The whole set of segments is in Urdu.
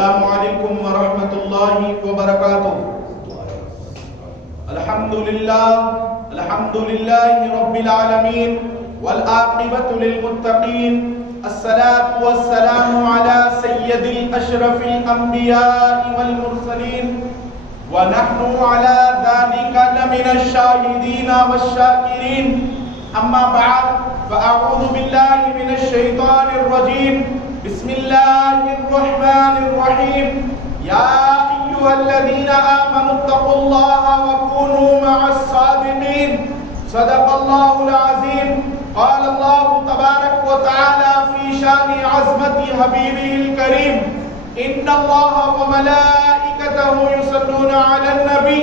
السلام علیکم ورحمۃ اللہ وبرکاتہ۔ الحمد للہ رب العالمین والعاقبۃ للمتقین، الصلاۃ والسلام علی سید الاشرف الانبیاء والمرسلین، ونحن علی ذلک لمن الشاہدین والشاکرین، اما بعد فاعوذ باللہ من الشیطان الرجیم، بسم اللہ الرحمن الرحیم، یا ایھا الذین آمنوا اتقوا اللہ وکونوا مع الصادقین، صدق اللہ العظیم۔ قال اللہ تبارک وتعالی فی شان عظمت حبیبہ الکریم، ان اللہ وملائکتہ یصلون علی النبی،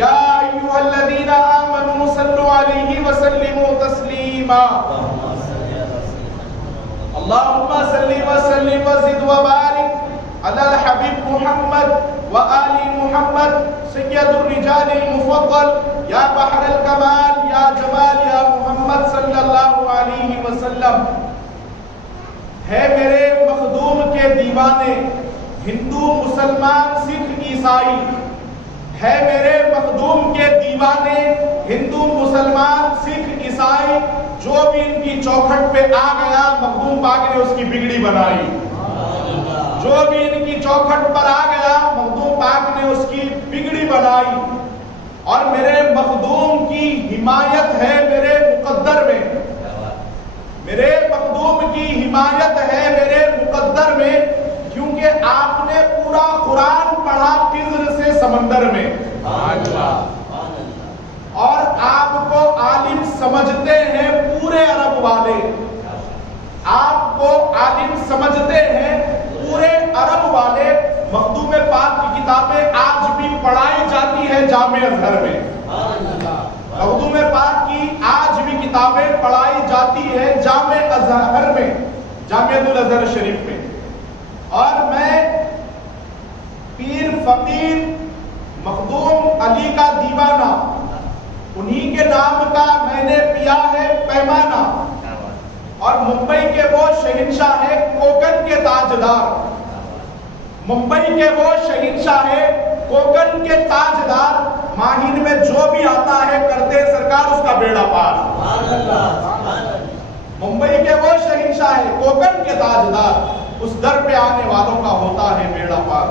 یا ایھا الذین آمنوا صلوا علیہ وسلموا تسلیما۔ اللہم صلی وسلم وزد وبارک علی الحبیب محمد وآل محمد، سید الرجال المفضل، یا بحر الکمال، یا جمال، یا محمد صلی اللہ علیہ وسلم۔ ہے میرے مخدوم کے دیوانے، ہندو مسلمان سکھ عیسائی، ہے میرے مخدوم کے دیوانے، ہندو مسلمان سکھ عیسائی، جو بھی ان کی چوکھٹ پہ آ گیا مخدوم پاک نے اس کی بگڑی بنائی، جو بھی ان کی چوکھٹ پر آ گیا مخدوم پاک نے اس کی بگڑی بنائی۔ اور میرے مخدوم کی حمایت ہے میرے مقدر میں، میرے مخدوم کی حمایت ہے میرے مقدر میں، کیونکہ آپ نے پورا قرآن پڑھا خضر سے سمندر میں، اور آپ کو عالم سمجھتے ہیں پورے عرب والے، آپ کو عالم سمجھتے ہیں پورے عرب والے۔ مخدوم پاک کی کتابیں آج بھی پڑھائی جاتی ہے جامع ازہر میں، مخدوم پاک کی آج بھی کتابیں پڑھائی جاتی ہے جامع ازہر میں، جامعۃ الازہر شریف میں۔ اور میں پیر فقیر مخدوم علی کا دیوانہ، انہی کے نام کا میں نے پیا ہے پیمانہ، اور ممبئی کے وہ شہنشاہ ہے کوکن کے تاجدار، ممبئی کے وہ شہنشاہ ہے کوکن کے تاجدار، ماہین میں جو بھی آتا ہے کرتے سرکار اس کا بیڑا پار۔ ممبئی کے وہ شہنشاہ ہے کوکن کے تاجدار، اس در پہ آنے والوں کا ہوتا ہے بیڑا پار۔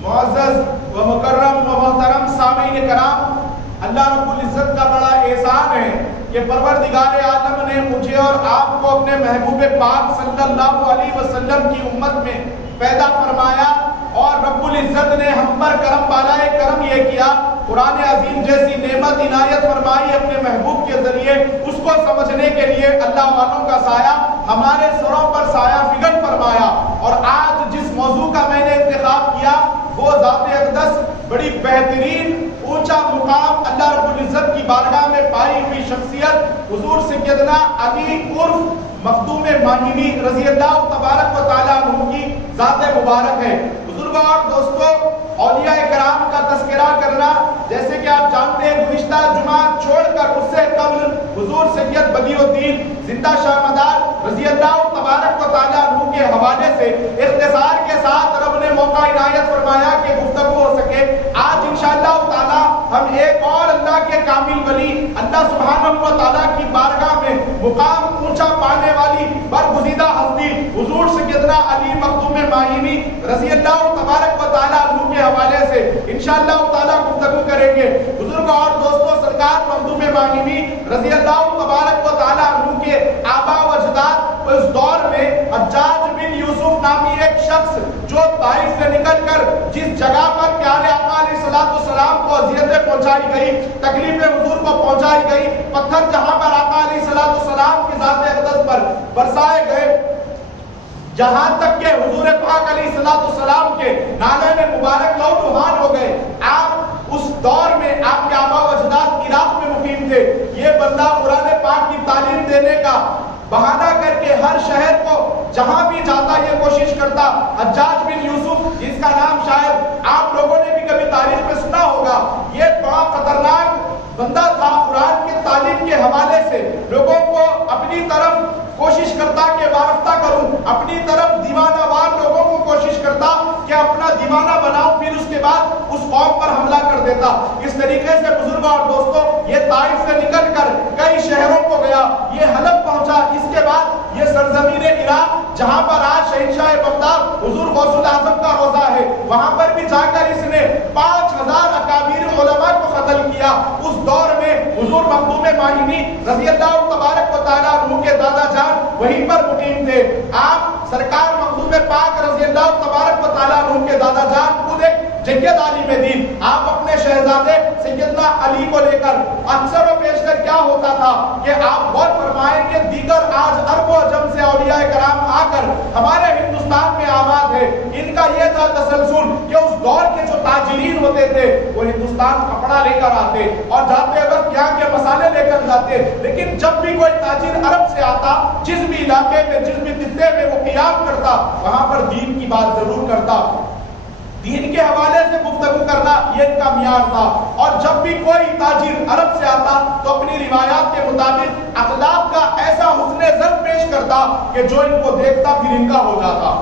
معزز و مکرم و محترم سامعین کرام، اللہ رب العزت کا بڑا احسان ہے کہ پروردگار عالم نے مجھے اور آپ کو اپنے محبوب پاک صلی اللہ علیہ وسلم کی امت میں پیدا فرمایا، اور رب العزت نے ہم پر کرم بالائے کرم یہ کیا، قرآن عظیم جیسی نعمت عنایت فرمائی اپنے محبوب کے ذریعے، اس کو سمجھنے کے لیے اللہ والوں کا سایہ ہمارے سروں پر سایہ فگن فرمایا۔ اور آج جس موضوع کا میں نے انتخاب کیا وہ ذات اقدس بڑی بہترین اونچا مقام اللہ رب العزت کی بارگاہ میں پائی ہوئی شخصیت حضور سیدنا علی عرف مخدوم ماہینی رضی اللہ تبارک و تعالیٰ عنہ کی ذات مبارک ہے۔ بزرگوں اور دوستوں، اولیاء کرام کا تذکرہ کرنا، جیسے کہ آپ جانتے ہیں گزشتہ جمعہ چھوڑ کر اس سے قبل حضور سید بدیع الدین زندہ شاہ مدار رضی اللہ تبارک و تعالیٰ عنہ کے حوالے سے اختصار کے ساتھ رب نے موقع عنایت فرمایا کہ گفتگو ہو سکے۔ آج انشاءاللہ تعالی ہم ایک اور اللہ کے کامل ولی، اللہ سبحانہ و تعالیٰ کی بارگاہ میں مقام اونچا پانے والی برگزیدہ ہستی حضور سیدنا علی مخدوم ماہینی رضی اللہ تبارک و تعالیٰ عنہ کے حوالے سے انشاءاللہ تعالیٰ گفتگو کریں گے۔ بزرگوں اور دوستوں، سرکار مخدوم ماہینی رضی اللہ تبارک و تعالیٰ عنہ کے آبا و اجداد اس دور میں حجاج بن یوسف نامی ایک شخص جو طائف سے نکل کر جس جگہ پر پیارے آقا علیہ السلام کو اذیتیں پہنچائی گئی، تکلیفیں حضور کو پہنچائی گئی، پتھر جہاں پر آقا علیہ السلام کی ذات اقدس پر برسائے گئے، جہاں تک کہ حضور پاک علیہ السلام کے نالے میں مبارک لو لہان ہو گئے۔ آپ اس دور میں آپ کے آبا و اجداد عراق میں مقیم تھے۔ یہ بندہ قرآن پاک کی تعلیم دینے کا بہانہ کر کے ہر شہر کو جہاں بھی جاتا یہ کوشش کرتا۔ حجاج بن یوسف، جس کا نام شاید آپ لوگوں نے بھی کبھی تاریخ میں سنا ہوگا، یہ بڑا خطرناک بندہ تھا۔ قرآن کے تعلیم کے حوالے سے لوگوں کو اپنی طرف کوشش کرتا کہ وابستہ کروں، اپنی طرف دیوانہ وار لوگوں کو کوشش کرتا کہ کہ اپنا دیوانہ بناؤں پھر اس کے بعد اس قوم پر حملہ کر دیتا. اس طریقے سے بزرگوں اور دوستوں یہ طائف سے نکل کر کئی شہروں کو گیا, یہ حلب پہنچا. اس کے بعد یہ سرزمین عراق جہاں پر آج شہنشاہ بغداد حضور غوث الاعظم کا روضہ ہے, وہاں پر بھی جا کر اس نے 5000 اکابر علماء کو قتل کیا. اس دور میں حضور مخدوم ماہمی رضی اللہ تبارک و تعالیٰ عنہ کے دادا جان وہیں پر مقیم تھے. آپ سرکار مخدوم پاک رضی اللہ تبارک و تعالیٰ عنہ کے دادا جان خود ایک جنگت عالم دین, آپ اپنے شہزادے سیدنا علی کو لے کر اکثر و بیشتر کیا ہوتا تھا کہ آپ غور فرمائیں کہ دیگر آج عرب و عجم سے اولیاء کرام آ کر ہمارے ہندوستان میں آباد ہے, ان کا یہ تھا تسلسل کہ اس دور کے جو تاجرین ہوتے تھے وہ ہندوستان کپڑا لے کر آتے اور جاتے وقت یہاں کے مسالے لے کر جاتے, لیکن جب بھی کوئی تاجر عرب سے آتا جس بھی علاقے میں جس بھی خطے میں وہ قیام کرتا وہاں پر دین کی بات ضرور کرتا, دین کے حوالے سے گفتگو کرنا یہ ان کا معیار تھا. اور جب بھی کوئی تاجر عرب سے آتا تو اپنی روایات کے مطابق اخلاق کا ایسا حسن ظن پیش کرتا کہ جو ان کو دیکھتا پھر ان کا ہو جاتا.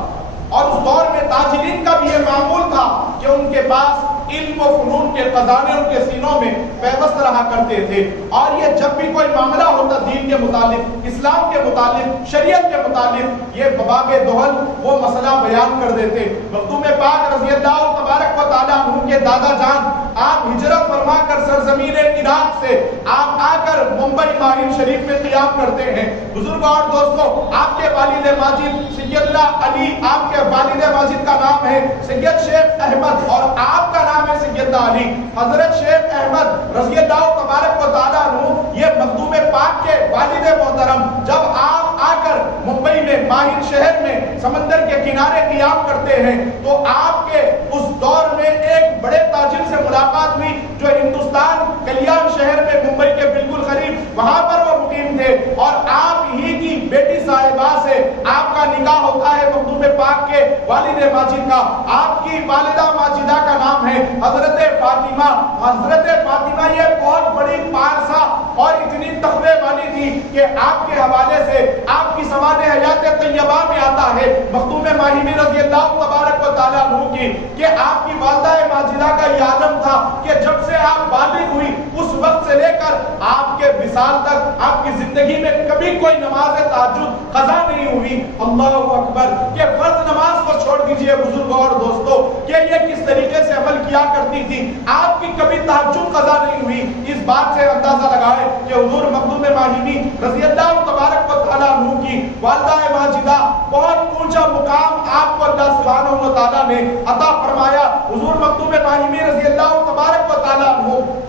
اور اس دور میں تاجرین کا بھی یہ معمول تھا کہ ان کے پاس علم و فنون کے خزانے ان کے سینوں میں پیوست رہا کرتے تھے, اور یہ جب بھی کوئی معاملہ ہوتا دین کے متعلق, اسلام کے متعلق, شریعت کے متعلق, یہ بباغ دہل وہ مسئلہ بیان کر دیتے. مخدوم پاک رضی اللہ تبارک و تعالیٰ عنہ کے دادا جان آپ ہجرت فرما کر سرزمین عراق سے آپ آ کر ممبئی ماہر شریف میں قیام کرتے ہیں. بزرگوں اور دوستوں آپ کے والد ماجد سیدنا علی, آپ کے والد ماجد کا نام ہے سید شیخ احمد اور آپ کا نام ہے سیدنا علی. حضرت شیخ احمد رضی اللہ تبارک و تعالیٰ عنہ یہ مخدوم پاک کے والد محترم جب آپ آ کر ممبئی میں ماہر شہر میں سمندر کے کنارے قیام کرتے ہیں تو آپ کے اس دور میں ایک بڑے تاجر سے ملاقات ہوئی جو ہندوستان کلیان شہر میں ممبئی کے بالکل قریب وہاں پر وہ مقیم تھے, اور آپ ہی کی بیٹی صاحبہ سے آپ کا نکاح ہوتا ہے مخدوم پاک کے والد ماجد کا. آپ کی والدہ ماجدہ کا نام ہے حضرت فاطمہ. حضرت فاطمہ یہ بہت بڑی پارسا اور اتنی تقوی والی تھی کہ آپ کے حوالے سے آپ کی سوانح حیات طیبہ میں آتا ہے مخدوم ماہمی رضی اللہ تبارک و تعالیٰ عنہ کی کہ آپ کی والدہ ماجدہ کا یہ عالم تھا کہ جب سے آپ بالغ ہوئی اس وقت سے لے کر آپ کے وصال تک آپ کی زندگی میں کبھی کوئی نماز تہجد قضا نہیں ہوئی. اللہ اکبر, کہ فرض نماز کو چھوڑ دیجئے بزرگوں اور دوستوں کہ یہ کس طریقے سے عمل کیا کرتی تھی, آپ کی کبھی تہجد قضا نہیں ہوئی. اس بات سے اندازہ لگائے کہ حضور مخدوم ماہمی رضی اللہ تبارک و تعالیٰ عنہ کی والدہ ماجدہ بہت اونچا مقام آپ کو اللہ سبحانہ و تعالیٰ نے عطا فرمایا. حضور مخدوم ماہمی رضی اللہ تبارک و تعالیٰ عنہ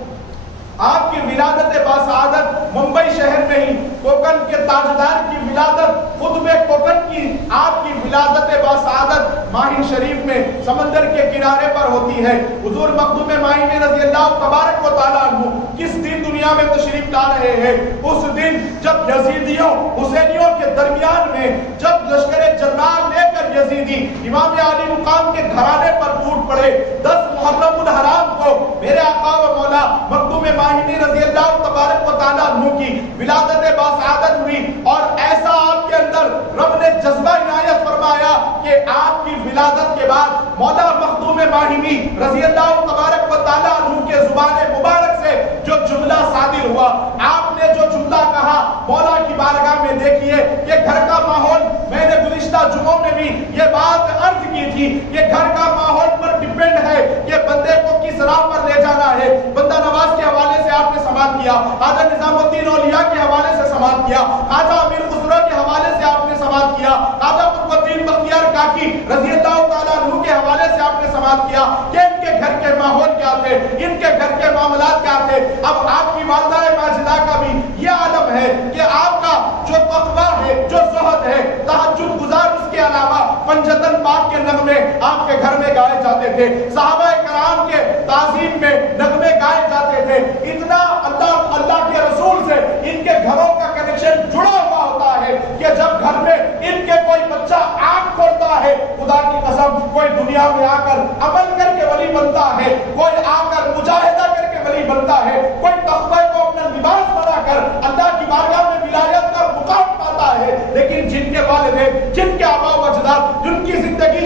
آپ کی ولادت باسعادت ممبئی شہر میں ہی کوکن کے تاجدار کی ولادت خود میں کوکن کی آپ کی ولادت باسعادت ماہر شریف میں سمندر کے کنارے پر ہوتی ہے. حضور مخدوم ماہمی رضی اللہ تبارک و تعالیٰ عنہ کس دن دنیا میں تشریف لا رہے ہیں اس دن جب یزیدیوں حسینیوں کے درمیان میں جب لشکر جنرال لے کر یزیدی امام علی مقام کے گھرانے پر ٹوٹ پڑے 10 محرم الحرام کو میرے آقا و مولا مخدوم ماہمی رضی اللہ تبارک و تعالیٰ عنہ کی ولادت باسعادت ہوئی, اور ایسا آپ کے اندر رب نے جذبہ عنایت فرمایا کہ آپ کی ولادت کے بعد مولا مخدوم ماہمی رضی اللہ تبارک و تعالیٰ عنہ کے زبان مبارک سے جو جملہ صادر ہوا, آپ نے جو جملہ کہا مولا کی بارگاہ میں دیکھیے کہ گھر کا ماحول, میں نے گزشتہ جمعوں میں بھی یہ بات عرض کی تھی کہ گھر کا ماحول پر ڈیپینڈ ہے کہ بندے کو کس راہ پر لے جانا ہے. بندہ نواز کے حوالے سے آپ نے سماعت کیا, خواجہ نظام الدین اولیاء کے حوالے سے سماعت کیا, خواجہ امیر خسرو کے حوالے سے آپ نے سماعت کیا, خواجہ قطب الدین بختیار کاکی رضی اللہ تعالیٰ عنہ کے حوالے سے آپ نے سماعت کیا کہ ان کے گھر کے ماحول کیا تھے, ان کے گھر کے معاملات کیا تھے. اب آپ کی والدہ ماجدہ کا بھی یہ عالم ہے کہ آپ کا جو تقویٰ ہے, جو زہد ہے, تہجد گزار, اس کے علاوہ پنجتن پاک کے نغمے آپ کے گھر میں گائے جاتے تھے, صحابہ کرام کے تعظیم میں نغمے گائے جاتے تھے. اتنا اللہ کے رسول سے ان کے گھروں کا کنیکشن جڑا ہوا ہوتا ہے کہ جب گھر میں ان کے کوئی بچہ آنکھ کھولتا ہے, خدا کی قسم کوئی دنیا میں آ کر عمل کر کے ولی بنتا ہے, کوئی آ کر مجاہدہ کر کے ولی بنتا ہے, کوئی تقوی کو اپنا لباس بنا کر اللہ کی بارگاہ میں ولایت کا مقام پاتا ہے. لیکن جن کے والدین, جن کے آبا و اجداد, جن کی زندگی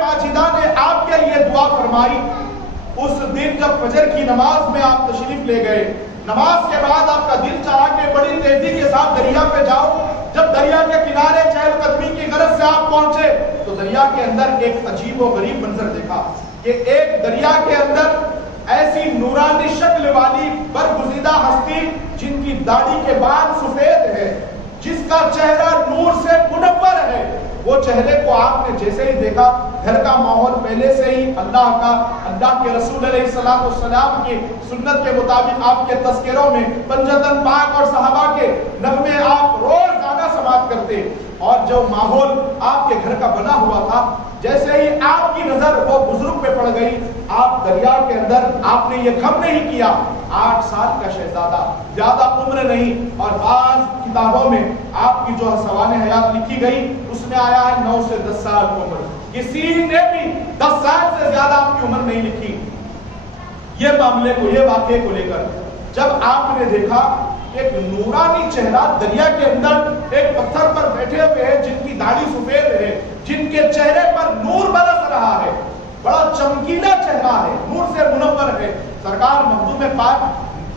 ماجدہ نے آپ کے لیے دعا فرمائی، اس دن جب فجر کی نماز میں آپ تشریف لے گئے، نماز کے بعد آپ کا دل چاہا کہ بڑی تیزی کے ساتھ دریا پہ جاؤ، جب دریا کے کنارے چہل قدمی کی غرض سے آپ پہنچے تو دریا کے اندر ایک عجیب و غریب منظر دیکھا کہ ایک دریا کے اندر ایسی نورانی شکل والی برگزیدہ ہستی جن کی داڑھی کے بال سفید ہے، جس کا چہرہ نور سے منور ہے، وہ چہرے کو آپ نے جیسے ہی دیکھا، گھر کا ماحول پہلے سے ہی اللہ کے رسول علیہ السلام کی سنت کے مطابق آپ کے تذکروں میں پنجتن پاک اور صحابہ کے نغمے آپ روزانہ سماعت کرتے، اور جو ماحول آپ کے گھر کا بنا ہوا تھا، جیسے ہی آپ کی نظر وہ بزرگ پہ پڑ گئی، آپ دریا کے اندر آپ نے یہ کم نہیں کیا، 8 سال کا شہزادہ، زیادہ عمر نہیں، اور بعض کتابوں میں آپ کی جو سوانح حیات لکھی گئی اس میں آیا ہے 9 سے 10 سال کی عمر، کسی نے بھی 10 سال سے زیادہ آپ کی عمر نہیں لکھی۔ یہ معاملے کو، یہ واقعے کو لے کر جب آپ نے دیکھا ایک نورانی چہرہ دریا کے اندر ایک پتھر پر بیٹھے ہوئے ہیں جن کی داڑھی سفید ہے، جن کے چہرے پر نور برس رہا ہے، بڑا چمکیلا چہرہ ہے، نور سے منور ہے، سرکار مخدوم پاک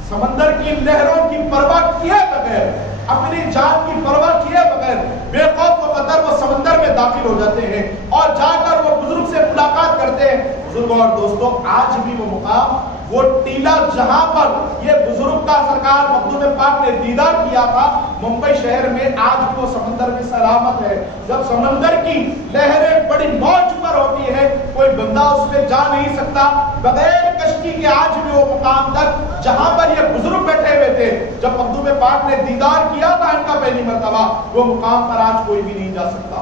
سمندر کی لہروں کی پرواہ کیے بغیر، اپنی جان کی پرواہ کیے بغیر بے خوف و خطر وہ سمندر میں داخل ہو جاتے ہیں اور جا کر وہ بزرگ سے ملاقات کرتے ہیں۔ بزرگوں اور دوستوں، آج بھی وہ مقام، وہ ٹیلا جہاں پر یہ بزرگ کا سرکار مخدوم پاک نے دیدار کیا تھا ممبئی شہر میں، آج بھی وہ سمندر میں سلامت ہے۔ جب سمندر کی لہریں بڑی موج پر ہوتی ہے، کوئی بندہ اس میں جا نہیں سکتا بغیر کشتی کے، آج بھی وہ مقام تک جہاں پر یہ بزرگ بیٹھے ہوئے تھے، جب مخدوم پاک نے دیدار کیا تھا ان کا پہلی مرتبہ، وہ مقام پر آج کوئی بھی نہیں جا سکتا۔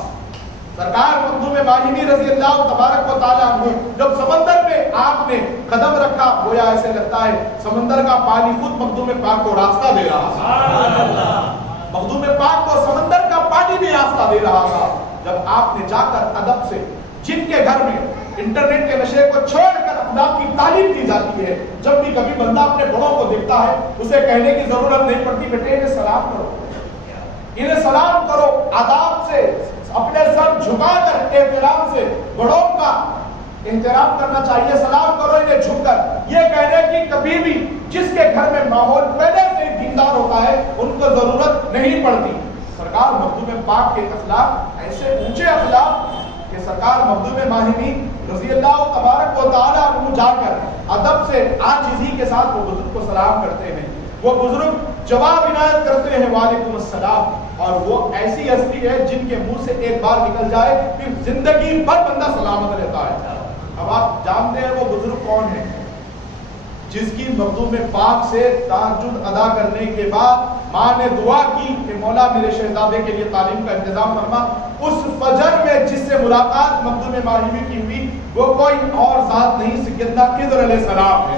سرکار مخدوم ماہمی رضی اللہ تبارک و تعالیٰ عنہ جب سمندر میں آپ نے قدم رکھا، گویا ایسے لگتا ہے سمندر کا پانی خود مخدوم پاک کو راستہ دے رہا تھا، مخدوم پاک کو سمندر کا پانی بھی راستہ دے رہا تھا۔ جب آپ نے جا کر ادب سے، جن کے گھر میں انٹرنیٹ کے نشے کو چھوڑ کر اخلاق کی تعلیم دی جاتی ہے، جب بھی کبھی بندہ اپنے بڑوں کو دیکھتا ہے اسے کہنے کی ضرورت نہیں پڑتی، بیٹے انہیں سلام کرو، انہیں سلام کرو، آداب سے اپنے سر جھکا کر احترام سے بڑوں کا احترام کرنا چاہیے، سلام کرو انہیں جھک کر۔ یہ کہنے کی کبھی بھی جس کے گھر میں ماحول پہلے سے دیندار ہوتا ہے ان کو ضرورت نہیں پڑتی۔ سرکار مخدوم پاک کے اخلاق ایسے اونچے اخلاق کہ سرکار مخدوم ماہمی رضی اللہ تبارک و تعالیٰ عنہ جا کر ادب سے عاجزی کے ساتھ وہ بزرگ کو سلام کرتے ہیں، وہ بزرگ جواب عنایت کرتے ہیں وعلیکم السلام، اور وہ ایسی ہستی ہے جن کے منہ سے ایک بار نکل جائے پھر زندگی بھر بندہ سلامت رہتا ہے۔ اب آپ جانتے ہیں وہ بزرگ کون ہے؟ جس کی مخدوم پاک سے تہجد ادا کرنے کے بعد ماں نے دعا کی کہ مولا میرے شہزادے کے لیے تعلیم کا انتظام فرما، اس فجر میں جس سے ملاقات مخدوم ماہمی کی ہوئی وہ کوئی اور ذات نہیں سیدنا خضر علیہ السلام ہے۔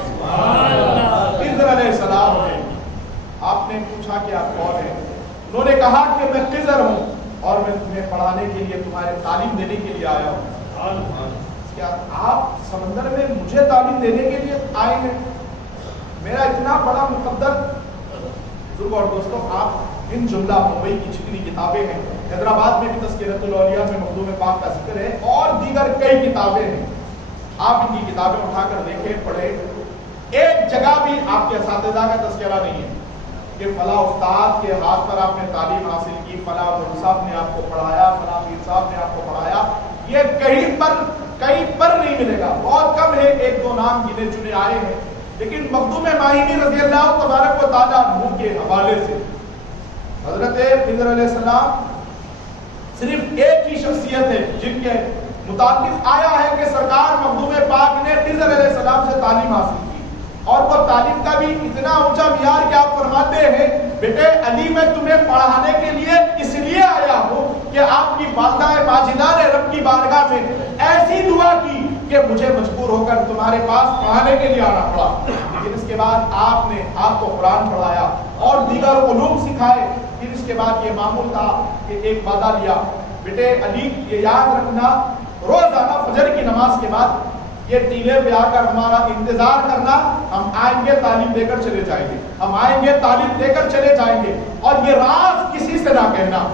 خضر علیہ السلام ہے۔ آپ نے پوچھا کہ آپ کون ہیں؟ انہوں نے کہا کہ میں خضر ہوں اور میں تمہیں پڑھانے کے لیے، تمہارے تعلیم دینے کے لیے آیا ہوں۔ کیا آپ سمندر میں مجھے تعلیم دینے کے لیے آئے ہیں؟ میرا اتنا بڑا مقدر۔ بزرگ اور دوستوں، آپ ان جملہ ممبئی کی جتنی کتابیں ہیں، حیدرآباد میں بھی تذکرۃ الاولیاء میں مخدوم پاک کا ذکر ہے اور دیگر کئی کتابیں ہیں، آپ ان کی کتابیں اٹھا کر دیکھیں، پڑھیں، ایک جگہ بھی آپ کے اساتذہ کا تذکرہ نہیں ہے کہ فلاں استاد کے ہاتھ پر آپ نے تعلیم حاصل کی، فلاں مولوی صاحب نے آپ کو پڑھایا، فلاں پیر صاحب نے آپ کو پڑھایا۔ یہ کہیں پر نہیں ملے گا، بہت کم ہے، 1-2 نام گنے چنے آئے ہیں، لیکن مخدوم ماہمی رضی اللہ تبارک و تعالیٰ عنہ کے حوالے سے حضرت خضر علیہ السلام صرف ایک ہی شخصیت ہے جن کے متعلق آیا ہے کہ سرکار مخدوم پاک نے خضر علیہ السلام سے تعلیم حاصل کی، اور وہ تعلیم کا بھی اتنا اونچا معیار کہ آپ فرماتے ہیں بیٹے علی میں تمہیں پڑھانے کے لیے اس لیے آیا ہوں کہ آپ کی والدہ ماجدہ نے رب کی بارگاہ میں ایسی دعا کی کہ مجھے مجبور ہو کر تمہارے پاس پڑھانے کے لیے آنا پڑا۔ لیکن اس کے بعد آپ نے آپ کو قرآن پڑھایا اور دیگر علوم سکھائے۔ پھر اس کے بعد یہ معمول تھا کہ ایک وعدہ لیا، بیٹے علی یہ یاد رکھنا روزانہ فجر کی نماز کے بعد یہ ٹیلے پہ آ کر ہمارا انتظار کرنا، ہم آئیں گے تعلیم دے کر چلے جائیں گے، ہم آئیں گے تعلیم دے کر چلے جائیں گے، اور یہ راز کسی سے نہ کہنا،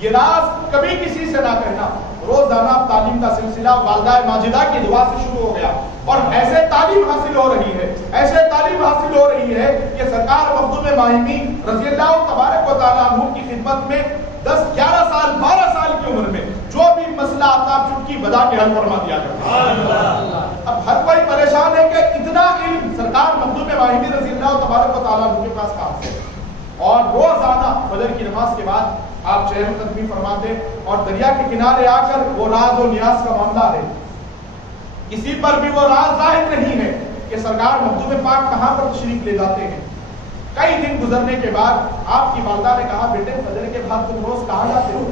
یہ راز کبھی کسی سے نہ کہنا۔ روزانہ تعلیم کا سلسلہ والدہ ماجدہ کی دعا سے شروع ہو گیا اور ایسے تعلیم حاصل ہو رہی ہے، ایسے تعلیم حاصل ہو رہی ہے کہ سرکار مخدوم ماہمی رضی اللہ تبارک و تعالیٰ عنہ کی خدمت میں 10 11 سال 12 سال کی عمر میں جو بھی مسئلہ آتا چٹکی بجا کے حل فرما دیا کرتا ہے۔ اب ہر کوئی پریشان ہے کہ اتنا علم سرکار مخدوم ماہمی رضی اللہ تبارک و تعالیٰ عنہ کے پاس کہاں سے؟ اور روزانہ فجر کی نماز کے بعد آپ چہل قدمی فرماتے اور دریا کے کنارے آ کر وہ راز و نیاز کا معاملہ ہے، کسی پر بھی وہ راز ظاہر نہیں ہے کہ سرکار مخدوم پاک کہاں پر تشریف لے جاتے ہیں۔ کئی دن گزرنے کے بعد آپ کی والدہ نے کہا بیٹے فجر کے بعد تم روز کہاں جاتے ہو؟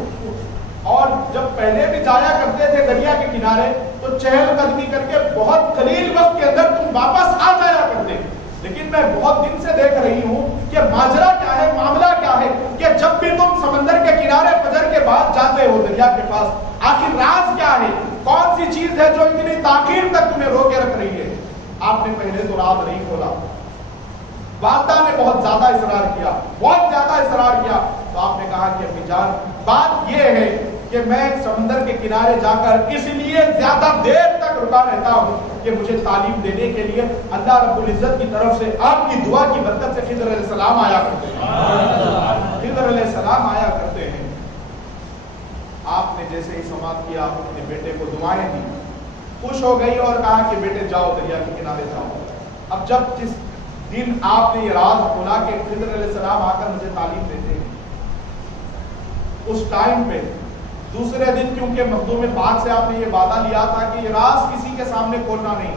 اور جب پہلے بھی جایا کرتے تھے دریا کے کنارے تو چہل قدمی کر کے بہت قلیل وقت کے اندر تم واپس آ جایا کرتے، لیکن میں بہت دن سے دیکھ رہی ہوں کہ ماجرا کیا ہے، معاملہ کیا ہے کہ جب بھی تم سمندر کے کنارے فجر کے بعد جاتے ہو دریا کے پاس، آخر راز کیا ہے؟ کون سی چیز ہے جو اتنی تاخیر تک تمہیں روکے رکھ رہی ہے؟ آپ نے پہلے تو راز نہیں کھولا، والدہ نے بہت زیادہ اصرار کیا، بہت زیادہ اصرار کیا، تو آپ نے کہا کہ امی جان بات یہ ہے کہ میں سمندر کے کنارے جا کر اس لیے زیادہ دیر تک رکا رہتا ہوں کہ مجھے تعلیم دینے کے لیے اللہ رب العزت کی طرف سے آپ کی دعا کی برکت سے خضر علیہ السلام آیا کرتے ہیں، خضر علیہ السلام آیا کرتے ہیں۔ آپ نے جیسے ہی سماعت کیا اپنے بیٹے کو دعائیں دی، خوش ہو گئی اور کہا کہ بیٹے جاؤ دریا کے کنارے جاؤ۔ اب جب جس دن آپ نے یہ راز کھولا کہ خضر علیہ السلام آ کر مجھے تعلیم دیتے ہیں، اس ٹائم پہ دوسرے دن کیونکہ مخدوم پاک سے آپ نے یہ وعدہ لیا تھا کہ یہ راز کسی کے سامنے کھولنا نہیں،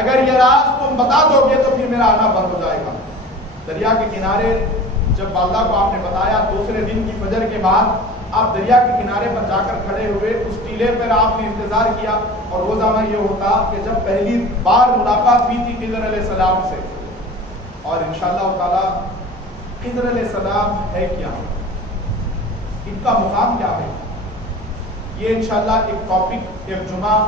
اگر یہ راز تم بتا دو گے تو پھر میرا آنا بند ہو جائے گا۔ دریا کے کنارے جب والدہ کو آپ نے بتایا، دوسرے دن کی فجر کے بعد آپ دریا کے کنارے پر جا کر کھڑے ہوئے، اس ٹیلے پر آپ نے انتظار کیا، اور روزانہ یہ ہوتا کہ جب پہلی بار ملاقات ہوئی تھی خضر علیہ السلام سے، اور انشاءاللہ تعالی خضر علیہ السلام ہے کیا، ان کا مقام کیا ہے، یہ انشاءاللہ ایک ٹاپک ایک جمعہ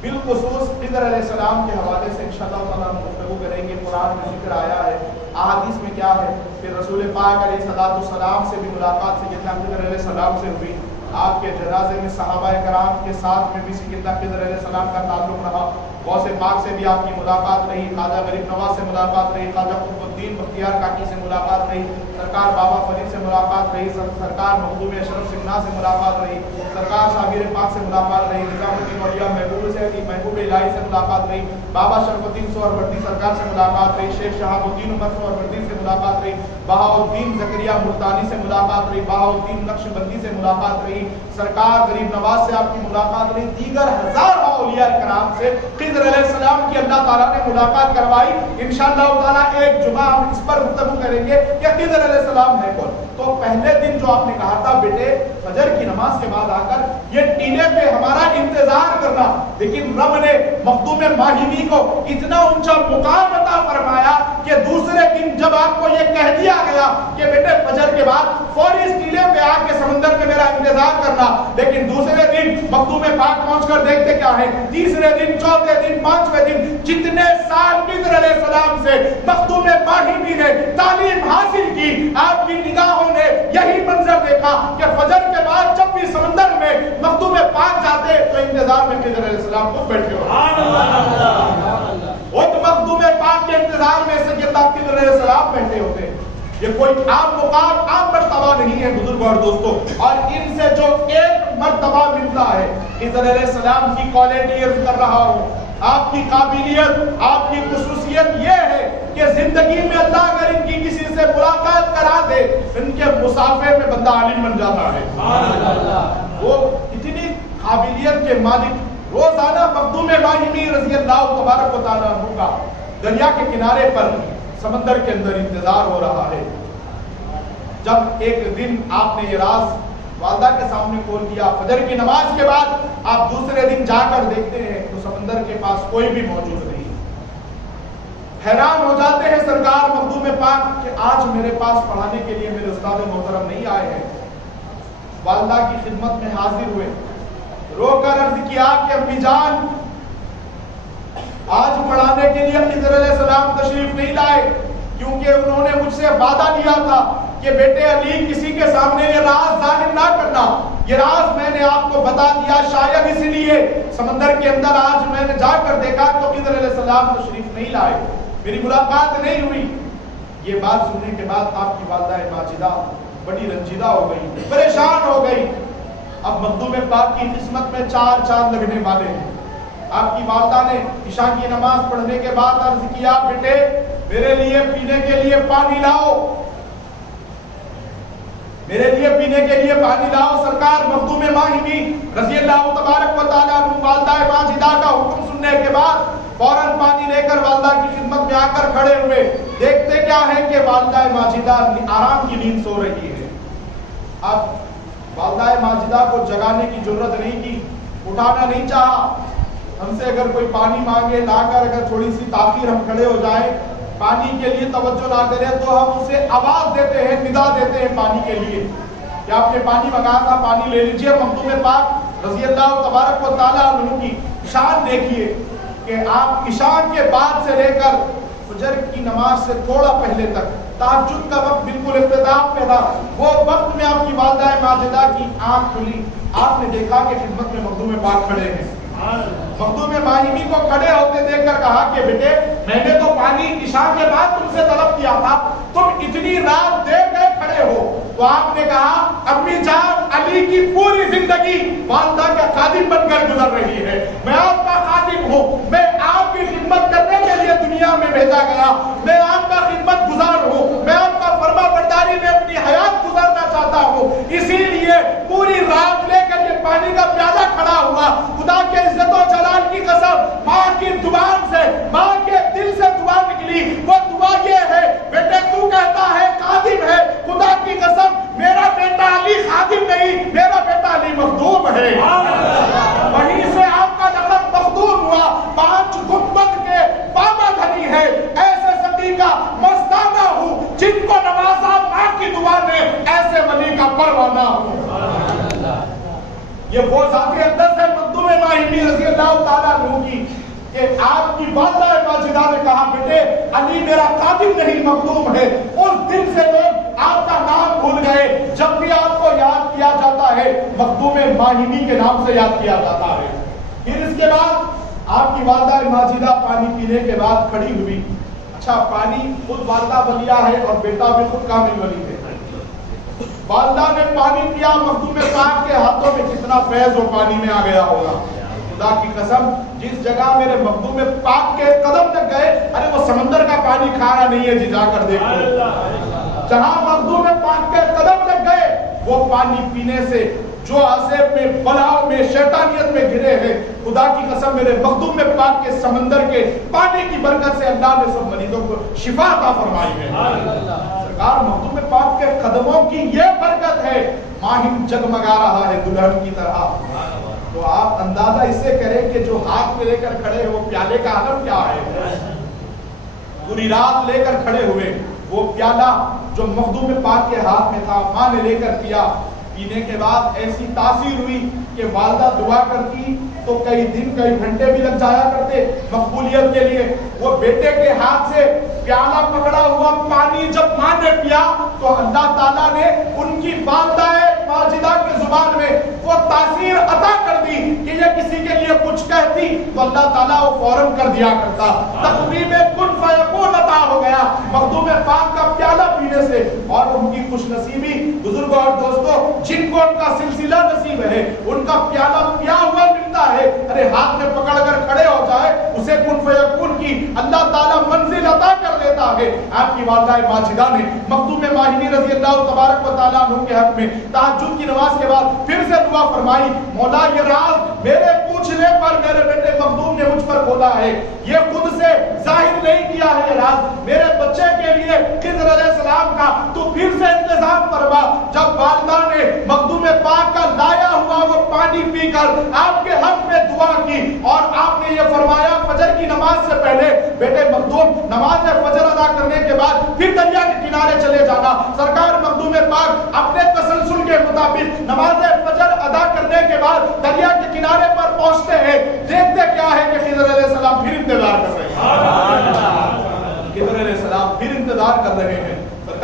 بالخصوص خضر علیہ السلام کے حوالے سے انشاءاللہ تعالیٰ ہم گفتگو کریں گے۔ قرآن میں ذکر آیا ہے، احادیث میں کیا ہے، پھر رسول پاک علیہ السلام سے بھی ملاقات سیدنا خضر علیہ السلام سے ہوئی، آپ کے جنازے میں صحابہ کرام کے ساتھ میں بھی سیدنا خضر علیہ السلام کا تعلق رہا، غوث پاک سے بھی آپ کی ملاقات رہی، خواجہ غریب نواز سے ملاقات رہی، خواجہ قطب الدین بختیار کاکی سے ملاقات رہی، سرکار بابا فرید سے ملاقات رہی، سرکار مخدوم اشرف سنگھا سے ملاقات رہی، سرکار شابیر پاک سے ملاقات رہی، نظام الدین اولیاء محبوب الہی سے ملاقات رہی، بابا شرف الدین سہروردی سرکار سے ملاقات رہی، شیخ شہاب الدین عمر سہروردی سے ملاقات رہی، بہاؤالدین زکریا ملتانی سے ملاقات رہی، بہاؤالدین نقشبندی سے ملاقات رہی، سرکار غریب نواز سے آپ کی ملاقات رہی، دیگر ہزاروں اولیاء کرام سے خضر علیہ السلام کی اللہ تعالیٰ نے ملاقات کروائی۔ انشاءاللہ تعالیٰ ایک جمعہ ہم اس پر گفتگو کریں گے کہ خضر علیہ السلام ہے کون۔ تو پہلے دن جو آپ نے کہا تھا بیٹے فجر کی نماز کے بعد آ کر یہ ٹیلے پہ ہمارا انتظار کرنا، لیکن رب نے مخدوم ماہمی کو اتنا اونچا مقام عطا فرمایا کہ دوسرے دن جب آپ کو یہ کہہ دیا گیا کہ بیٹے فجر کے بعد فوری اس ٹیلے پہ آ کے سمندر میں میرا انتظار کرنا، لیکن دوسرے دن مخدوم پاک پہنچ کر دیکھتے کیا ہے، تیسرے دن، چوتھے دن، پانچویں دن، جتنے سال خضر علیہ السلام سے مخدوم ماہمی نے تعلیم حاصل کی، آپ کی نگاہوں نے یہی منظر دیکھا کہ فجر کے بعد جب بھی سمندر میں مخدوم پاک جاتے تو انتظار میں خضر علیہ السلام خود بیٹھے ہوتے، خود مخدوم پاک کے انتظار میں سیدنا خضر علیہ السلام بیٹھے ہوتے۔ یہ کوئی عام مقام، عام مرتبہ نہیں ہے بزرگ اور دوستوں، اور ان سے جو ایک مرتبہ ملتا ہے، خضر علیہ السلام کی کوالٹی عرض کر رہا ہوں، آپ کی قابلیت، آپ کی خصوصیت یہ ہے کہ زندگی میں اللہ اگر ان کی کسی سے ملاقات کرا دے، ان کے مسافے میں بندہ عالم بن جاتا ہے۔ وہ اتنی قابلیت کے مالک، روزانہ مخدوم ماہمی رضی اللہ تبارک و تعالیٰ عنہ کا دریا کے کنارے پر سمندر کے اندر انتظار ہو رہا ہے۔ جب ایک دن آپ نے یہ راز والدہ کے سامنے کھول دیا، فجر کی نماز کے بعد آپ دوسرے دن جا کر دیکھتے ہیں تو سمندر کے پاس کوئی بھی موجود نہیں، حیران ہو جاتے ہیں سرکار مخدوم پاک کہ آج میرے پاس پڑھانے کے لیے میرے استاد محترم نہیں آئے ہیں۔ والدہ کی خدمت میں حاضر ہوئے، رو کر عرض کیا کہ امی جان آج پڑھانے کے لیے خضر علیہ السلام تشریف نہیں لائے، کیونکہ انہوں نے مجھ سے وعدہ لیا تھا کہ بیٹے علی کسی کے سامنے یہ راز ظاہر نہ کرنا، یہ راز میں نے آپ کو بتا دیا، شاید اس لیے سمندر کے اندر آج میں نے جا کر دیکھا تو خضر علیہ السلام تشریف نہیں لائے، میری ملاقات نہیں ہوئی۔ یہ بات سننے کے بعد آپ کی والدہ ماجدہ بڑی رنجیدہ ہو گئی، پریشان ہو گئی۔ اب مخدوم پاک کی قسمت میں 4 چاند لگنے والے ہیں۔ آپ کی والدہ نے عشاء کی نماز پڑھنے کے بعد عرض کیا، بیٹے میرے لیے پینے کے لیے پانی لاؤ، میرے لیے پینے کے لیے پانی لاؤ۔ سرکار مخدوم ماہمی رضی اللہ تبارک و تعالیٰ عنہ والدہ ماجدہ کا حکم سننے کے بعد فوراً پانی لے کر والدہ کی خدمت میں آ کر کھڑے ہوئے۔ دیکھتے کیا ہے کہ والدہ ماجدہ آرام کی نیند سو رہی ہے۔ اب والدہ ماجدہ کو جگانے کی جرت نہیں کی، اٹھانا نہیں چاہا۔ ہم سے اگر کوئی پانی مانگے لا کر اگر تھوڑی سی تاخیر ہم کھڑے ہو جائیں، پانی کے لیے توجہ نہ کریں تو ہم اسے آواز دیتے ہیں، ندا دیتے ہیں پانی کے لیے کہ آپ نے پانی منگایا تھا، پانی لے لیجئے۔ مخدوم پاک رضی اللہ تبارک و تعالیٰ عنہ کی شان دیکھیے کہ آپ عشاء کے بعد سے لے کر فجر کی نماز سے تھوڑا پہلے تک تہجد کا وقت بالکل اختتام پہ تھا، وہ وقت میں آپ کی والدہ ماجدہ کی آنکھ کھلی، آپ نے دیکھا کہ خدمت میں مخدوم پاک کھڑے ہیں۔ مخدوم ماہمی کو کھڑے ہوتے دیکھ کر کہا کہ بیٹے میں نے تو پانی عشاء کے بعد تم سے طلب کیا تھا، تم اتنی رات دیر گئے کھڑے ہو۔ تو آپ نے کہا امی جان علی کی پوری زندگی والدہ کا خادم بن کر گزر رہی ہے، میں آپ کا خادم ہوں، میں آپ کی خدمت کرنے کے لیے دنیا میں بھیجا گیا، میں آپ کا خدمت گزار ہوں، میں آپ کا فرما برداری میں اپنی حیات گزارنا چاہتا ہوں، اسی لیے پوری رات لے کر یہ پانی کا پیالہ کھڑا ہوا۔ خدا کے عزت و جلال کی قسم، ماں کی زبان سے، ماں کے دل سے دعا نکلی، وہ دعا یہ ہے بیٹے تو کہتا ہے خادم ہے، خدا کی قسم میرا بیٹا علی خادم نہیں، میرا بیٹا علی مخدوم ہے۔ وہیں سے آپ کا لقب مخدوم ہوا۔ 5 گنبد کے بابا دھنی ہے، ایسے صدیقہ مستانہ ہوں جن کو نوازا ماں کی دعا نے، ایسے ولی کا پروانہ ہوں۔ یہ وہ ذات اقدس ہے مخدوم ماہمی رضی اللہ تعالیٰ عنہ کی کہ آپ کی والدہ ماجدہ نے کہا بیٹے علی میرا خادم نہیں مخدوم ہے۔ اس دن سے لوگ آپ کا نام بھول گئے، جب بھی آپ کو یاد کیا جاتا ہے مخدوم ماہمی کے نام سے یاد کیا جاتا ہے۔ پھر اس کے بعد آپ کی والدہ ماجدہ پانی پینے کے بعد کھڑی ہوئی۔ اچھا پانی خود والدہ ولیہ ہے اور بیٹا بھی خود کامل ولی ہے۔ والدہ نے پانی پیا، مخدوم پاک کے ہاتھوں میں کتنا فیض اور پانی میں آ گیا ہوگا۔ خدا کی قسم جس جگہ میرے مخدوم پاک کے قدم تک گئے، ارے وہ سمندر کا پانی کھانا نہیں ہے جی، جا کر دیکھو۔ جہاں مخدوم پاک کے قدم تک گئے وہ پانی پینے سے جو عذاب میں بلاؤ میں شیطانیت میں گرے ہیں، خدا کی قسم میرے مخدوم پاک کے سمندر کے پانی کی برکت سے اللہ نے سب مریضوں کو شفا عطا فرمائی ہے۔ سرکار مخدوم پاک کے قدموں کی یہ برکت ہے، ماہم جگمگا رہا ہے دلہن کی طرح۔ تو آپ اندازہ اس سے کریں کہ جو ہاتھ میں لے کر کھڑے ہیں وہ پیالے کا عالم کیا ہے۔ پوری رات لے کر کھڑے ہوئے، وہ پیالہ جو مخدوم پاک کے ہاتھ میں تھا ماں نے لے کر پیا۔ پینے کے بعد ایسی تاثیر ہوئی کہ والدہ دعا کرتی تو کئی دن کئی گھنٹے بھی لگ جایا کرتے مقبولیت کے لیے۔ وہ بیٹے کے ہاتھ سے پیالہ پکڑا ہوا پانی جب ماں نے پیا تو اللہ تعالیٰ نے ان کی والدہ ماجدہ کی زبان میں وہ تاثیر عطا کر دی کہ یہ کسی کے لیے کچھ کہتی تو اللہ تعالیٰ وہ فوراً کر دیا کرتا۔ تقریب کن فیکون عطا ہو گیا مخدوم پاک کا پیالہ پینے سے۔ اور ان کی خوش نصیبی بزرگوں اور دوستوں، جن کو ان کا سلسلہ نصیب ہے ان کا پیالہ پیا ہوا ملتا ہے، ارے ہاتھ میں پکڑ کر کھڑے ہو جائے اسے کن فیکون کی اللہ تعالیٰ منزل عطا کر دیتا ہے۔ آپ کی والدہ ماجدہ نے مخدوم ماہمی رضی اللہ تبارک و تعالیٰ عنہ کے حق میں تہجد کی نماز کے بعد پھر سے دعا فرمائی، مولا یہ راز میرے پوچھنے پر میرے بیٹے مخدوم نے مجھ پر کھولا ہے، یہ خود سے ظاہر نہیں کیا ہے یہ راز، میرے بچے کے لیے خضر علیہ السلام کا تو پھر سے انتظام فرما۔ جب والدہ نے مخدوم پاک کا لایا ہوا وہ پانی پی کر آپ کے حق میں دعا کی اور آپ نے یہ فرمایا فجر کی نماز سے پہلے بیٹے مخدوم نماز فجر ادا کرنے کے بعد پھر دریا کے کنارے چلے جانا۔ سرکار مخدوم پاک اپنے تسلسل کے مطابق نماز فجر ادا کرنے کے بعد دریا کے کنارے پر پہنچتے ہیں، دیکھتے کیا ہے کہ خضر علیہ السلام پھر انتظار کر رہے ہیں۔ خضر علیہ السلام پھر انتظار کر رہے ہیں۔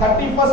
31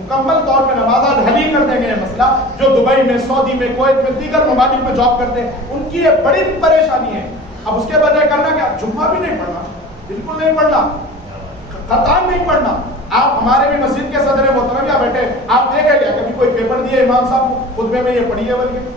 مکمل طور پہ نماز حل ہی کر دیں گے یہ مسئلہ. جو دبئی میں، سعودی میں، کویت میں، دیگر ممالک میں جاب کرتے ہیں ان کی یہ بڑی پریشانی ہے. اب اس کے بجائے کرنا کیا؟ جمعہ بھی نہیں پڑھنا، بالکل نہیں پڑھنا، قطعاً نہیں پڑھنا. آپ ہمارے بھی مسجد کے صدر محترم یا بیٹھے آپ دیکھیں گے کبھی کوئی پیپر دیے امام صاحب کو خطبے میں یہ پڑھی ہے بلکہ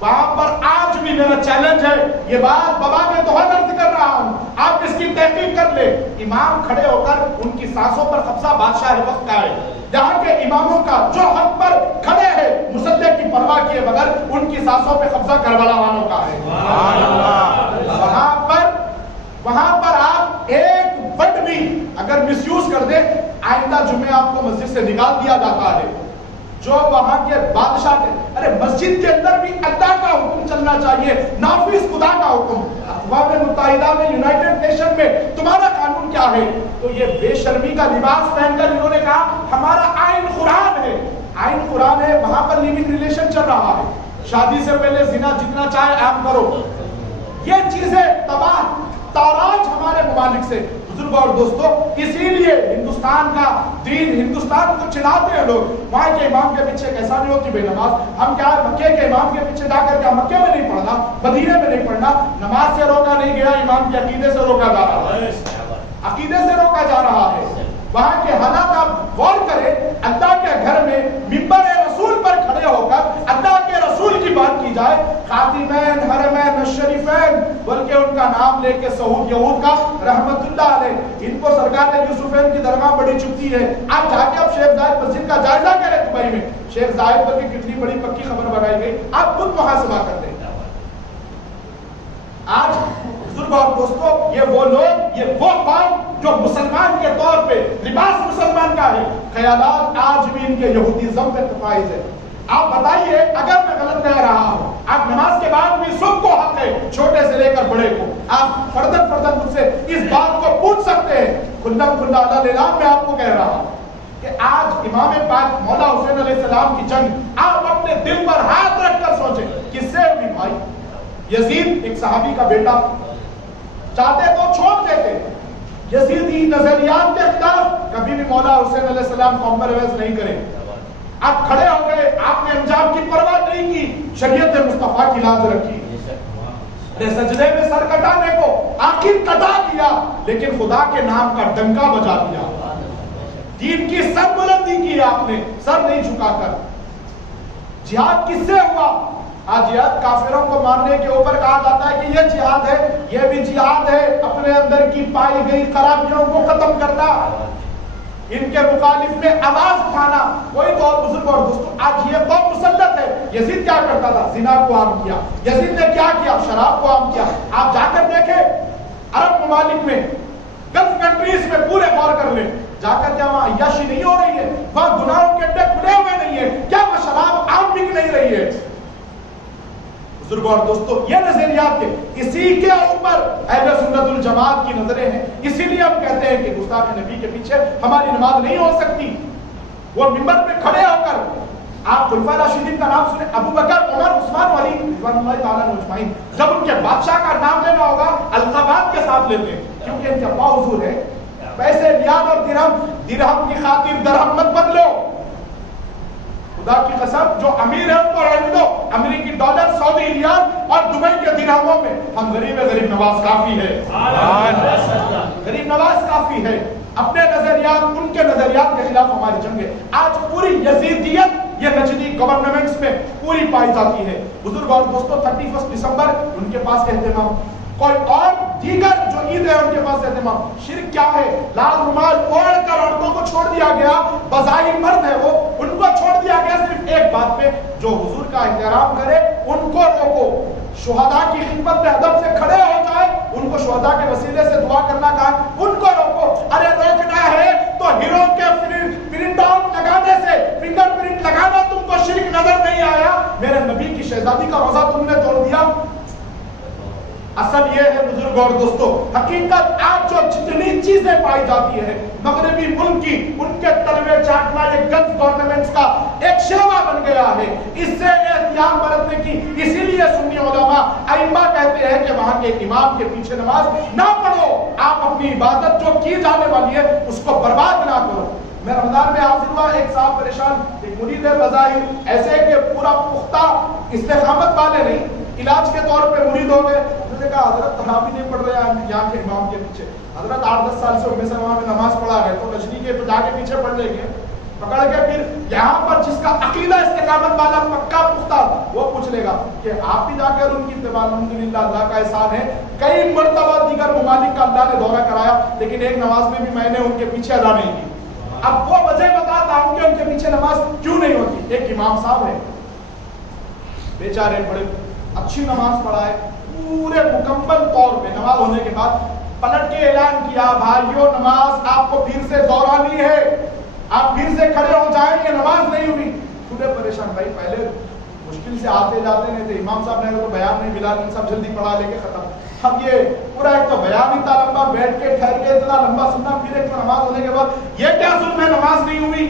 وہاں پر آج بھی میرا چیلنج ہے، یہ بات بابا میں تو عرض کر رہا ہوں، آپ اس کی تحقیق کر لیں. امام کھڑے ہو کر ان کی سانسوں پر قبضہ بادشاہ وقت کا ہے. جہاں کے اماموں کا جو حق پر کھڑے ہیں مسلح کی پرواہ کیے بغیر ان کی سانسوں پہ قبضہ کربلا والوں کا ہے. وہاں پر آپ ایک ورڈ بھی اگر مس یوز کر دیں آئندہ جمعے آپ کو مسجد سے نکال دیا جاتا ہے. جو وہاں کے بادشاہ کے ارے مسجد کے اندر بھی اللہ کا حکم چلنا چاہیے، نافذ خدا کا حکم. اقوام متحدہ میں، یونائٹڈ نیشن میں تمہارا قانون کیا ہے؟ تو یہ بے شرمی کا لباس پہن کر انہوں نے کہا ہمارا آئین قرآن ہے. آئین قرآن ہے، وہاں پر لیونگ ریلیشن چل رہا ہے، شادی سے پہلے زنا جتنا چاہے عام کرو. یہ چیزیں تباہ تاراج ہمارے ممالک سے. بزرگوں اور دوستوں، اسی لیے ہندوستان کا دین، ہندوستان کو چلاتے ہیں لوگ. وہاں کے امام کے پیچھے کیسا نہیں ہوتی بے نماز. ہم کیا مکے کے امام کے پیچھے جا کر کیا مکے میں نہیں پڑھنا، مدینے میں نہیں پڑھنا. نماز سے روکا نہیں گیا، امام کے عقیدے سے روکا جا رہا ہے، عقیدے سے روکا جا رہا ہے. وہاں کے حالات آپ غور کریں. اللہ کے گھر میں ممبر رسول پر کھڑے ہو کر اللہ کے رسول کی بات کی جائے، خاتمین حرمین الشریفین بلکہ ان کا نام لے کے سعود یہود کا رحمت اللہ علیہ، ان کو سرکار یوسفین کی درگاہ بڑی چکتی ہے. آپ جا کے اب شیخ زاید مسجد کا جائزہ کریں دبئی میں، شیخ زاید پر بھی کتنی بڑی پکی خبر بنائی گئی. آپ خود محاسبہ کر دیں. آج بزرگ اور دوستوں، یہ وہ لوگ، یہ وہ قوم جو مسلمان کے طور پہ لباس مسلمان کا ہے، خیالات آج بھی ان کے یہودیزم پہ فائز ہے. آپ بتائیے اگر میں غلط کہہ رہا ہوں، آپ نماز کے بعد بھی سب کو حق ہے، چھوٹے سے لے کر بڑے کو. آپ فردن فردن مجھ سے اس بات کو پوچھ سکتے ہیں. کھلا کھلا اللہ اعلان میں آپ کو کہہ رہا ہوں کہ آج امام پاک مولا حسین علیہ السلام کی جنگ آپ اپنے دل پر ہاتھ رکھ کر سوچیں کس سے ہوئی بھائی. یزید ایک صحابی کا بیٹا، چاہتے تو چھوڑ دیتے. یزیدی نظریات کے خلاف کبھی بھی مولا حسین علیہ السلام کمپرومائز نہیں کریں. آپ کھڑے ہو گئے، آپ نے انجام کی پرواہ نہیں کی، شریعت مصطفیٰ کی لاز رکھی. سجدے میں سر کٹانے کو آخر کٹا دیا، لیکن خدا کے نام کا ڈنکا بجا دیا. دین کی سر بلندی کی آپ نے، سر نہیں جھکا کر. جہاد کس سے ہوا؟ آج جہاد کافروں کو مارنے کے اوپر کہا جاتا ہے کہ یہ جہاد ہے. یہ بھی جہاد ہے اپنے اندر کی پائی گئی خرابیوں کو ختم کرنا، ان کے مخالف میں آواز اٹھانا. کوئی تو بزرگ اور دوستوں، آج یہ قوم مسلط ہے. یزید کیا کرتا تھا؟ زنا کو عام کیا. یزید نے کیا کیا؟ شراب کو عام کیا. آپ جا کر دیکھیں عرب ممالک میں، گلف کنٹریز میں، پورے غور کر لیں جا کر، کیا وہاں عیاشی نہیں ہو رہی ہے؟ وہاں گناہوں کے اڈے کھلے ہوئے نہیں ہیں؟ کیا وہ شراب عام بک نہیں رہی ہے؟ بزرگوں اور دوستوں، یہ نظریات کے اسی کے اوپر اہل سنت الجماعت کی نظریں ہیں. اسی لیے ہم کہتے ہیں کہ گستاخ نبی کے پیچھے ہماری نماز نہیں ہو سکتی. وہ منبر پہ کھڑے ہو کر آپ خلفائے راشدین کا نام سنیں، ابو بکر، عمر، عثمان، علی رضوان اللہ تعالیٰ عنہم اجمعین، جب ان کے بادشاہ کا نام لینا ہوگا القابات کے ساتھ لیتے ہیں، کیونکہ ان کے ابا حضور ہے. پیسے ریال اور درہم کی خاطر درہم مت بدلو. خدا کی قسم، جو امیر ہے ان کو رہنے دو. امریکی ڈالر، سعودی ریال اور دبئی کے درہموں میں ہم غریب نواز کافی ہے. غریب نواز کافی ہے. اپنے نظریات، ان کے نظریات کے خلاف ہماری جنگ ہے. آج پوری یزیدیت یہ نجدی گورنمنٹس میں پوری پائی جاتی ہے. بزرگ اور دوستوں، 31 دسمبر ان کے پاس اہتمام، کوئی اور دیگر جو عید ہے ان کے پاس اہتمام. شرک کیا ہے؟ لال رومال اوڑھ کر عورتوں کو چھوڑ دیا گیا، بظاہر مرد ہے وہ، ان کو چھوڑ دیا گیا صرف ایک بات پہ، جو حضور کا احترام کرے ان کو روکو. شہداء کی خدمت میں ادب سے کھڑے ہو جائے، ان کو شہداء کے وسیلے سے دعا کرنا کہا، ان کو روکو. ارے روکنا ہے تو ہیرو کے پرنٹ آؤٹ لگانے سے، فنگر پرنٹ لگانا تم کو شرک نظر نہیں آیا؟ میرے نبی کی شہزادی کا روزہ تم نے توڑ دیا. اصل یہ ہے بزرگ اور دوستو، حقیقت آج جو جتنی چیزیں پائی جاتی ہے مغربی ملک کی، ان کے تلوے چاٹنا یہ گلف گورنمنٹس کا ایک شیوا بن گیا ہے. اس سے احتیاط برتنے کی، اسی لیے سنی علماء ائمہ ائمہ کہتے ہیں کہ وہاں کے امام کے پیچھے نماز نہ پڑھو، آپ اپنی عبادت جو کی جانے والی ہے اس کو برباد نہ کرو۔ میں رمضان میں حاضر ہوا، ایک صاحب پریشان، ایک مرید ہے بظاہر ایسے کہ پورا پختہ استقامت والے نہیں، علاج کے طور پہ مرید ہو گئے۔ انہوں نے کہا حضرت تراویح نہیں پڑھ رہے ہیں یہاں کے امام کے پیچھے، حضرت 8-10 سال سے امت سلمہ میں نماز پڑھا رہے تو رجنی کے جا کے پیچھے پڑھ لیں گے، پکڑ کے پھر یہاں پر جس کا عقیدہ استقامت والا پکا پختہ وہ پوچھ لے گا کہ آپ بھی جا کر ان کی اتباع، الحمدللہ اللہ کا احسان ہے کئی مرتبہ دیگر ممالک کا اللہ نے دورہ کرایا لیکن ایک نماز میں بھی میں نے ان کے پیچھے ادا نہیں کی۔ اب وہ وجہ بتاتا ہوں کہ ان کے پیچھے نماز کیوں نہیں ہوتی۔ ایک امام صاحب ہے بیچارے، بڑے اچھی نماز پڑھائے، پورے مکمل طور پہ نماز ہونے کے بعد پلٹ کے اعلان کیا بھائیو نماز آپ کو پھر سے دہرانی ہے، آپ پھر سے کھڑے ہو جائیں گے، نماز نہیں ہوئی۔ پورے پریشان، بھائی پہلے مشکل سے آتے جاتے نہیں تھے، امام صاحب نے تو بیان نہیں ملا، ان سب جلدی پڑھا لے کے ختم۔ اب یہ پورا ایک تو بیان ہی تھا لمبا، بیٹھ کے ٹھہر کے اتنا لمبا سننا، پھر ایک تو نماز ہونے کے بعد یہ کیا ظلم ہے نماز نہیں ہوئی۔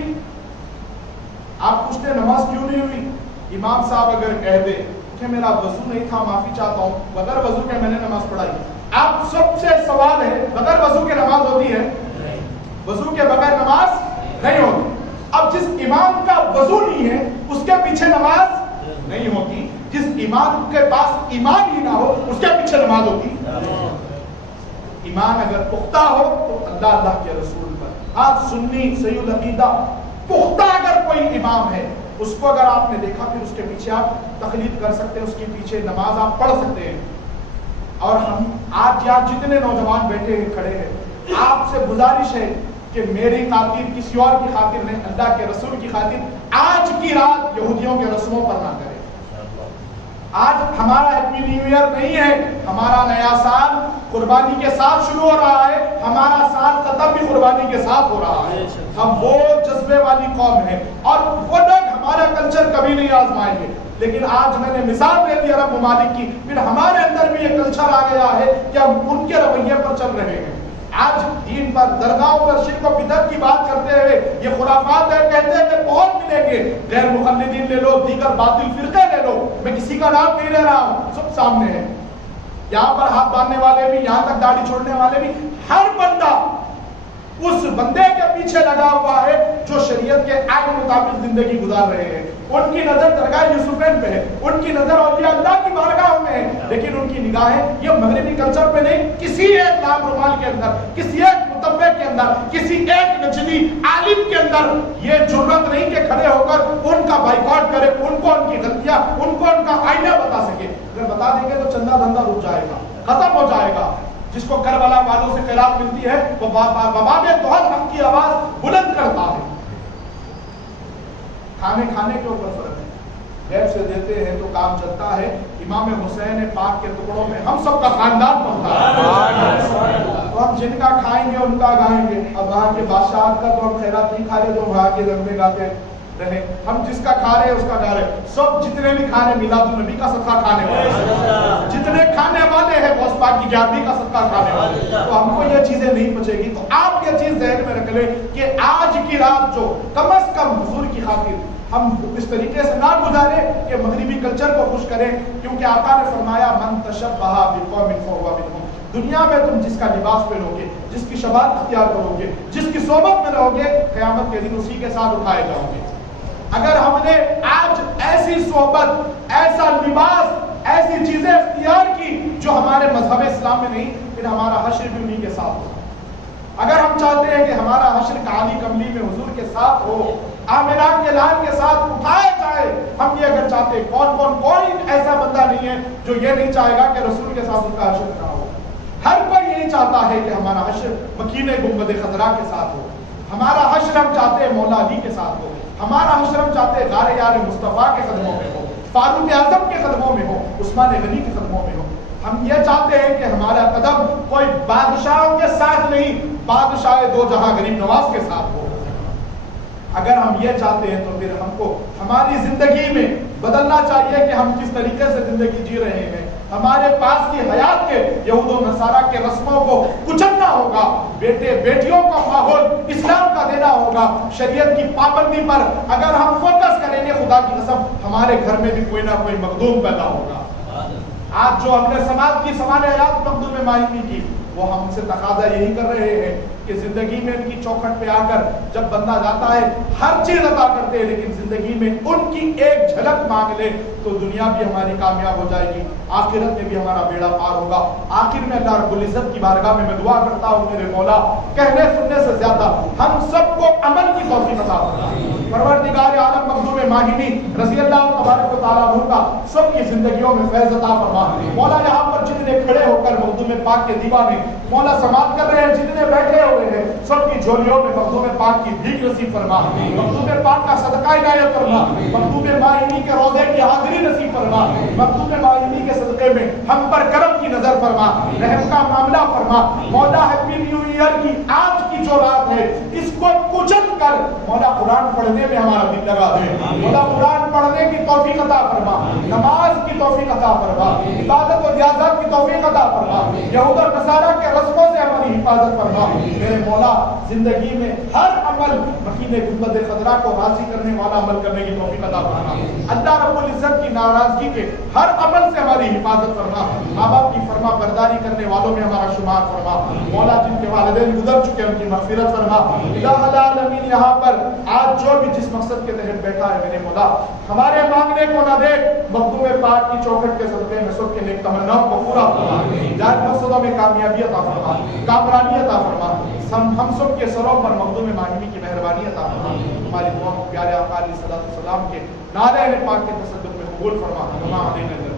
آپ پوچھتے ہیں نماز کیوں نہیں ہوئی؟ امام صاحب اگر کہہ دے کہ میرا وضو نہیں تھا معافی چاہتا ہوں، بغیر وضو کے میں نے نماز پڑھائی، آپ سب سے سوال ہے بغیر وضو کے نماز ہوتی ہے؟ وضو کے بغیر نماز نہیں ہوتی۔ اب جس امام کا وضو نہیں ہے اس کے پیچھے نماز نہیں ہوتی، جس امام کے پاس ایمان ہی نہ ہو اس کے پیچھے نماز ہوتی۔ ایمان اگر پختہ ہو تو اللہ اللہ کے رسول پر، آج سنی صحیح العقیدہ پختہ اگر کوئی امام ہے اس کو اگر آپ نے دیکھا پھر اس کے پیچھے آپ تقلید کر سکتے ہیں، اس کے پیچھے نماز آپ پڑھ سکتے ہیں۔ اور ہم آج یہاں جتنے نوجوان بیٹھے ہیں کھڑے ہیں، آپ سے گزارش ہے کہ میری خاطر کسی اور کی خاطر نہیں، اللہ کے رسول کی خاطر آج کی رات یہودیوں کے رسموں پر نہ کریں۔ آج ہمارا ہیپی نیو ایئر نہیں ہے، ہمارا نیا سال قربانی کے ساتھ شروع ہو رہا ہے، ہمارا سال ختم بھی قربانی کے ساتھ ہو رہا ہے۔ ہم وہ جذبے والی قوم ہیں اور وہ لوگ ہمارا کلچر کبھی نہیں آزمائیں گے، لیکن آج میں نے مثال دے دی عرب ممالک کی، پھر ہمارے اندر بھی یہ کلچر آ گیا ہے کہ ہم ان کے رویے پر چل رہے ہیں۔ آج دین پر، درگاہوں پر شرک و بدعت کی بات کرتے ہوئے یہ خرافات ہے، کہتے ہیں بہت ملیں گے، غیر مقلدین لے لو، دیگر باطل فرقے لے لو، میں کسی کا نام نہیں لے رہا ہوں، سب سامنے ہے۔ یہاں پر ہاتھ باندھنے والے بھی، یہاں تک داڑھی چھوڑنے والے بھی، ہر بندہ اس بندے کے پیچھے لگا ہوا ہے جو شریعت کے آئین مطابق زندگی گزار رہے ہیں۔ ان کی نظر درگاہ یوسفین پہ ہے، ان کی نظر اولیاء اللہ کی بارگاہوں میں ہے، لیکن ان کی نگاہیں یہ مغربی کلچر پہ نہیں، کسی ایک لال رومال کے اندر، کسی ایک متبع کے اندر، کسی ایک نجدی عالم کے اندر یہ جرأت نہیں کہ کھڑے ہو کر ان کا بائیکاٹ کرے، ان کو ان کی غلطیاں، ان کو ان کا آئینہ بتا سکے۔ اگر بتا دیں گے تو چندہ دھندہ رک جائے گا، ختم ہو جائے گا۔ جس کو کربلا والوں سے خلاف ملتی ہے وہ باب توحید حق کی آواز بلند کرتا ہے۔ کھانے کے اوپر فرق ہے، غیب سے دیتے ہیں تو کام چلتا ہے۔ امام حسین پاک کے ٹکڑوں میں ہم سب کا خاندان بنتا ہے، تو ہم جن کا کھائیں گے ان کا گائیں گے۔ اب وہاں کے بادشاہ کا تو ہم خیرات نہیں کھا رہے جو وہاں کے رنگ میں گاتے رہے، ہم جس کا کھا رہے ہیں اس کا گا رہے ہیں۔ سب جتنے بھی کھانے میلاد النبی کا صدقہ کھانے والے، جتنے کھانے والے ہیں غوث پاک کی 11ویں کا صدقہ کھانے والے، تو ہم کو یہ چیزیں نہیں پچے گی۔ تو آپ یہ چیز ذہن میں رکھ لیں کہ آج کی رات جو کم از کم حضور کی خاطر ہم اس طریقے سے نہ گزاریں کہ مغربی کلچر کو خوش کریں، کیونکہ آقا نے فرمایا من تشبہ بقوم فہو منہم۔ دنیا میں تم جس کا لباس پہنو گے، جس کی شباہت اختیار کرو گے، جس کی صحبت میں رہو گے، قیامت کے دن اسی کے ساتھ اٹھائے جاؤ گے۔ اگر ہم نے آج ایسی صحبت، ایسا لباس، ایسی چیزیں اختیار کی جو ہمارے مذہب اسلام میں نہیں، پھر ہمارا حشر بھی انہی کے ساتھ ہو۔ اگر ہم چاہتے ہیں کہ ہمارا حشر کالی کملی میں حضور کے ساتھ ہو، آمنہ کے لال کے ساتھ اٹھائے جائے، ہم یہ اگر چاہتے ہیں، کوئی ایسا بندہ نہیں ہے جو یہ نہیں چاہے گا کہ رسول کے ساتھ اس کا حشر نہ ہو۔ ہر کوئی یہی چاہتا ہے کہ ہمارا حشر مکین گنبد خضرا کے ساتھ ہو، ہمارا حشر ہم چاہتے ہیں مولا علی کے ساتھ ہو، ہمارا حشر ہم چاہتے ہیں غار یار مصطفیٰ کے قدموں میں ہو، فاروق اعظم کے قدموں میں ہو، عثمان غنی کے قدموں میں ہو۔ ہم یہ چاہتے ہیں کہ ہمارا قدم کوئی بادشاہوں کے ساتھ نہیں، بادشاہ دو جہاں غریب نواز کے ساتھ ہو۔ اگر ہم یہ چاہتے ہیں تو پھر ہم کو ہماری زندگی میں بدلنا چاہیے کہ ہم کس طریقے سے زندگی جی رہے ہیں۔ ہمارے پاس کی حیات کے یہود و نصارہ کے رسموں کو کچلنا ہوگا، بیٹے بیٹیوں کا ماحول اسلام کا دینا ہوگا، شریعت کی پابندی پر اگر ہم فوکس کریں گے، خدا کی قسم ہمارے گھر میں بھی کوئی نہ کوئی مخدوم پیدا ہوگا۔ آج جو ہم نے سماج کی سوال حیات مخدوم ماہمی کی وہ ہم سے تقاضا یہی کر رہے ہیں کہ زندگی میں ان کی چوکھٹ پہ آ کر جب بندہ جاتا ہے ہر چیز عطا کرتے ہیں، لیکن زندگی میں ان کی ایک جھلک مانگ لے تو دنیا بھی ہماری کامیاب ہو جائے گی، آخرت میں بھی ہمارا بیڑا پار ہوگا۔ آخر میں اللہ رب العزت کی بارگاہ میں دعا کرتا ہوں میرے مولا کہنے سننے سے زیادہ ہم سب کو عمل کی توفیق عطا فرما۔ پروردگار عالم مخدوم ماہمی رضی اللہ تبارک و تعالیٰ عنہ کا سب کی زندگیوں میں فیض عطا فرما۔ مولا یہاں پر جتنے کھڑے ہو کر مخدوم پاک کے دیوانے مولا سماعت کر رہے ہیں، جتنے بیٹھے ہوئے ہیں، سب کی جھولیوں میں مخدوم پاک کی بھیک نصیب فرما، مخدوم پاک کا صدقہ عنایت فرما، مخدوم ماہمی کے روزے کی حاضری نصیب فرما، مخدوم ماہمی کے صدقے میں ہم پر کرم کی نظر فرما، رحم کا معاملہ فرما۔ مولا ہیپی نیو ایئر کی آج کی جو رات ہے اس کو کچل کر مولا قرآن پڑھنے میں ہمارا دل لگا دے، مولا قرآن پڑھنے کی توفیق عطا فرما، نماز کی توفیق عطا فرما، عبادت و ریاضت کی توفیق عطا فرما، یہود و نصارہ کے رسموں سے ہماری حفاظت فرما۔ میرے مولا زندگی میں ہر عمل مکین گنبد خضرا کو راضی کرنے والا عمل کرنے کی توفیق عطا فرما۔ اللہ رب العزت کی ناراضگی کے ہر عمل سے ہماری حفاظت فرما، ماں باپ کی فرما برداری کرنے والوں میں ہمارا شمار فرما۔ مولا جن کے والدین گزر چکے ان کی مغفرت فرما۔ الہ العالمین یہاں پر آج جو بھی جس مقصد کے تحت بیٹھا ہے میرے مولا ہمارے مانگنے کو نہ دیکھ، مخدوم پاک کی چوکھٹ کے صدقے میں سب کے نیک تمناؤں کو پورا فرما، جائز مقصدوں میں کامیابی عطا فرما، کامرانی عطا فرما، ہم سب کے سروں پر مخدوم ماہمی کی مہربانی عطا فرما۔ ہماری دعا کو پیارے آقا علیہ الصلوۃ والسلام کے نعرہ پاک کے تصدق میں قبول فرما۔